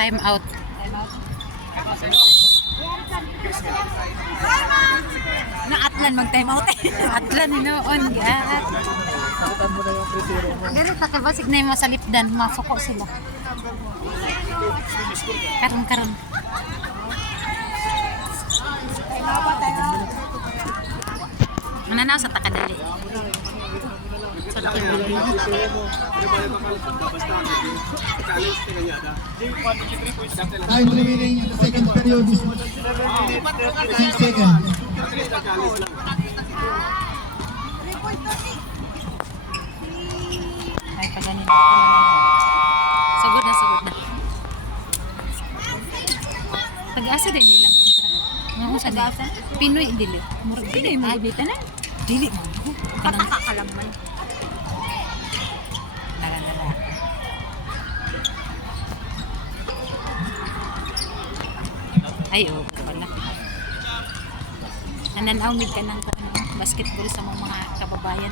Time out. Na-atlan mag-time out. Atlan ni noon. Gaat. Ganit na kabasig na yung sa lipdan. Masuko sila. Karon. Mananaw sa takadali. Sa laki building. Time remaining in the second period is 9 seconds. Ay, pa ganito. Sagod na. Pag-asa din nilang kontra. Nga sa gasa? Pinoy, dili. Murag Pinoy, mo gabita na? Dili mo. Pataka ka lang man. Nara. Ay, oo, pala. Nananawmig ka ng basketball sa mga kababayan.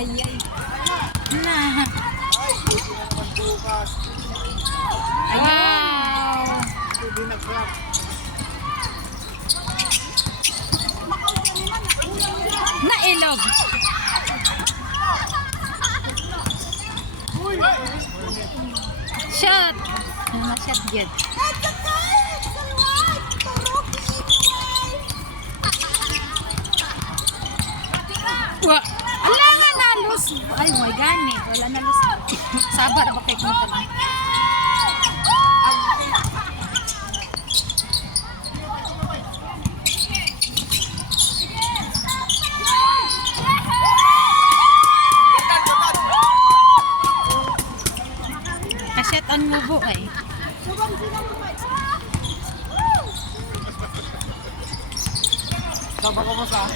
Ay. Na. Wow! Nailog! Shot! Na-shot yun. Wa! Ala nga nalus! Ay, my gani. Wala nalus. Sabar ba kayo kung ito? Kasyat ang mubo ay. Sabak ko mo sa?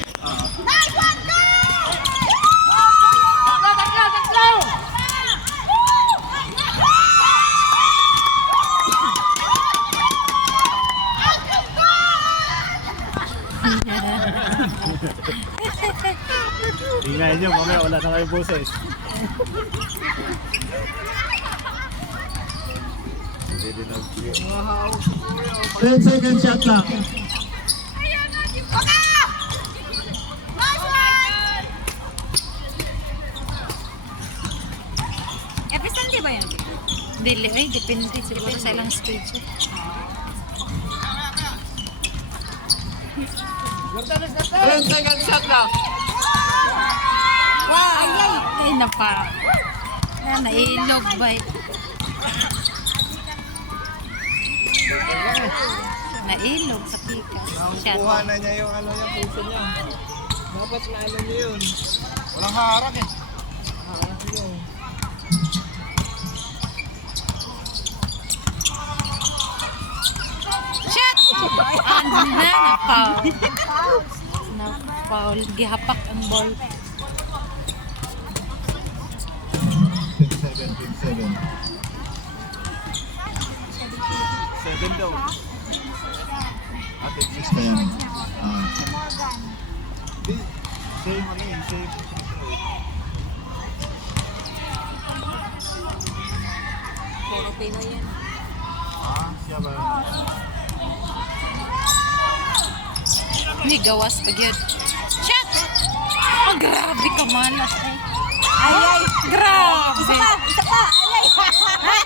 Ingay nyo, mamaya wala na kayo boses. 10 seconds shot lang. Episode di ba yan? Dili ay, depende siguro sa ilang schedule. 10 seconds shot lang. Wow! Ay, napa. Nailog ba? Nailog sa pika. Shot. Kuha na niya yung ano niya, puso niya. Dapat na ano niya yun. Walang harang eh. Harang yun. Shot! Na-foul. Na-foul. Gihapak ang ball. 10-7. 7 daw. Ate, miss ka yan. Same ano yun, same. Puro Pinoy yan. Siya ba? May gawas pa gyud. Shot! Oh, grabe ka man. Ay, grabe. Isa pa!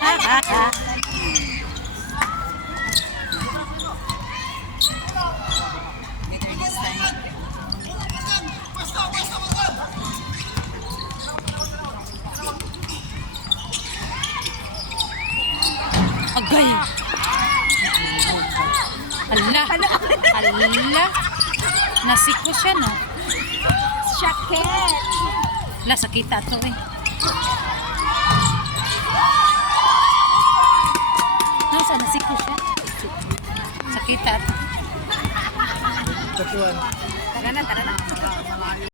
Ay! Agay. Hala. Nasiko siya, no? Shaket! Sakita to eh. Nasa nasiko siya? Sakita to. Tatuan. Tara na.